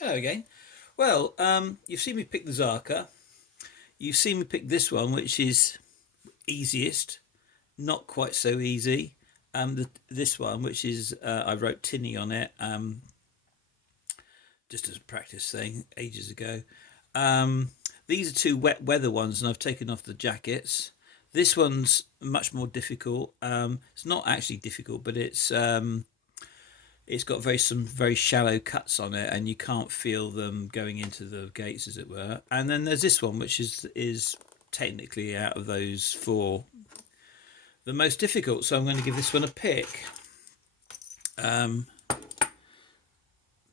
Hello again. Well, you've seen me pick the Zaka. You've seen me pick this one, which is easiest, not quite so easy. This one, which is I wrote Tinny on it, just as a practice thing ages ago. Um, these are two wet weather ones, and I've taken off the jackets. This one's much more difficult. It's not actually difficult, but it's got some very shallow cuts on it, and you can't feel them going into the gates, as it were. And then there's this one, which is technically out of those four the most difficult. So I'm going to give this one a pick. Um,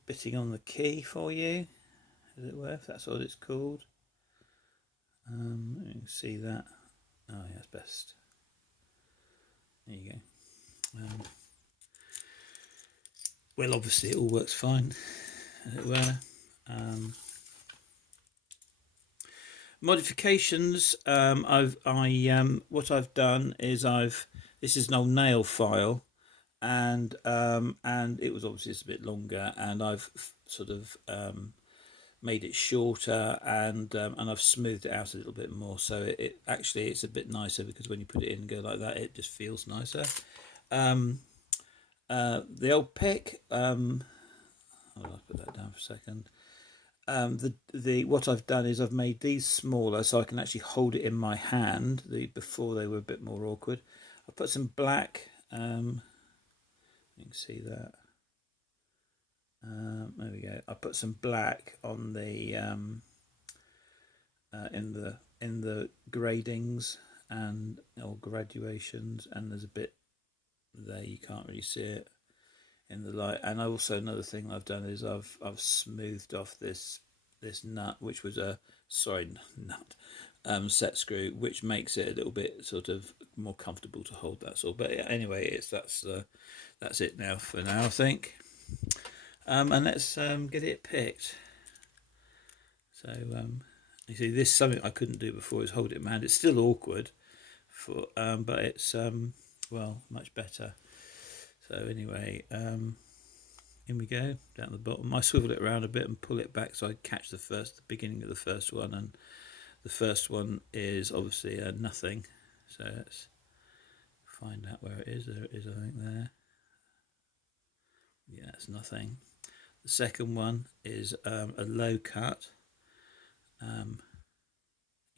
Bitting on the key for you, as it were, if that's what it's called. You can see that. Oh, yeah, that's best. There you go. Well, obviously, it all works fine, as it were. Modifications. What I've done is this is an old nail file, and it was obviously just a bit longer, and I've sort of made it shorter, and I've smoothed it out a little bit more, so it actually it's a bit nicer, because when you put it in and go like that, it just feels nicer. The old pick. I'll put that down for a second. The what I've done is I've made these smaller so I can actually hold it in my hand. Before they were a bit more awkward. I've put some black. You can see that. There we go. I put some black on the in the gradings and or graduations, and there's a bit there you can't really see it in the light. And I also, another thing I've done is I've smoothed off this nut, which was a nut set screw, which makes it a little bit sort of more comfortable to hold. That's all. But anyway, that's it now for now, I think. And let's get it picked. So you see, this is something I couldn't do before, is hold it in my hand. It's still awkward, but it's well, much better. So anyway, in we go, down the bottom. I swivel it around a bit and pull it back so I catch the beginning of the first one, and the first one is obviously a nothing. So let's find out where it is. There it is, I think, there. Yeah, it's nothing. The second one is a low cut. You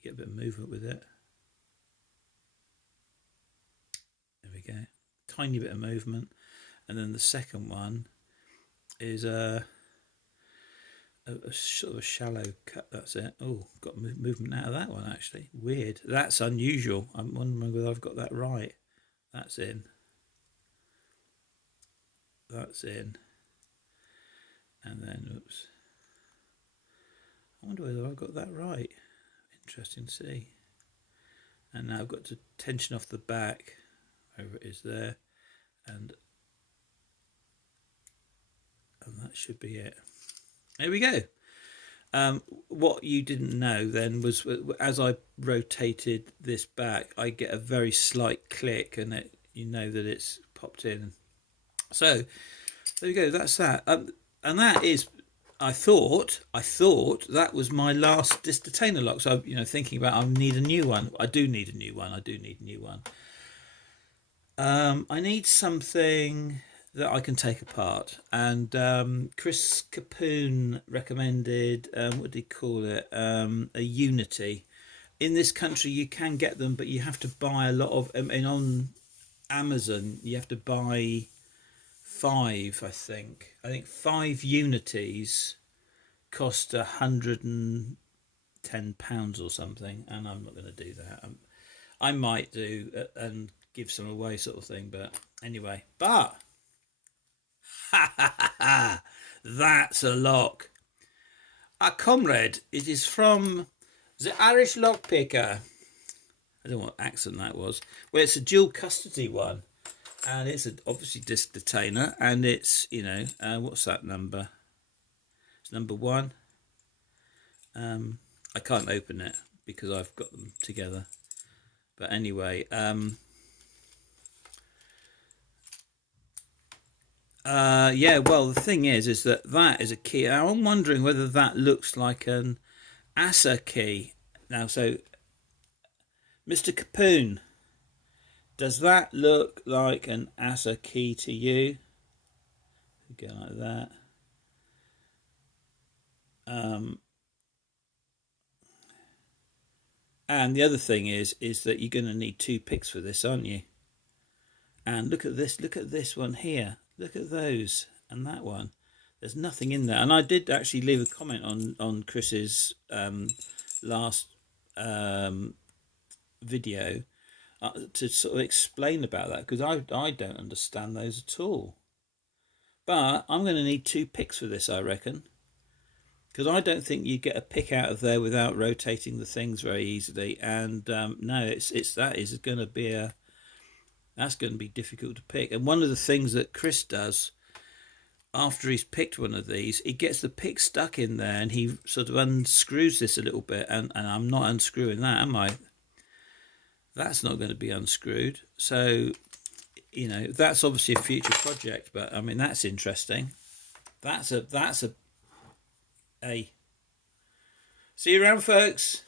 get a bit of movement with it. There we go. Tiny bit of movement. And then the second one is a sort of a shallow cut. That's it. Oh, got movement out of that one, actually. Weird. That's unusual. I'm wondering whether I've got that right. That's in. That's in. And then, oops. I wonder whether I've got that right. Interesting to see. And now I've got to tension off the back, wherever it is there, and that should be it. There we go. What you didn't know then was, as I rotated this back, I get a very slight click, and you know that it's popped in. So there you go. That's that. And that is, I thought that was my last disc detainer lock. So thinking about, I need a new one. I do need a new one. I need something that I can take apart, and Chris Capoon recommended, what did he call it, a Unity. In this country you can get them, but you have to buy a lot of, on Amazon you have to buy 5, I think 5 Unities cost £110 or something, and I'm not going to do that. I might do and give some away, sort of thing, but anyway. But that's a lock. A comrade, it is from the Irish Lockpicker. I don't know what accent that was. Well, it's a dual custody one, and it's obviously disc detainer, and it's, what's that number? It's number 1. I can't open it because I've got them together. But anyway, Yeah, well, the thing is that that is a key. Now, I'm wondering whether that looks like an ASA key. Now, so Mr. Capoon, does that look like an ASA key to you? Go like that. Um, and the other thing is that you're going to need two picks for this, aren't you? And look at this. Look at this one here. Look at those and that one. There's nothing in there. And I did actually leave a comment on Chris's last video to sort of explain about that, because I don't understand those at all. But I'm going to need two picks for this, I reckon, because I don't think you get a pick out of there without rotating the things very easily. And no, it's that is going to be that's going to be difficult to pick. And one of the things that Chris does after he's picked one of these, he gets the pick stuck in there and he sort of unscrews this a little bit. And I'm not unscrewing that, am I? That's not going to be unscrewed. So, that's obviously a future project, but I mean, that's interesting. That's a See you around, folks.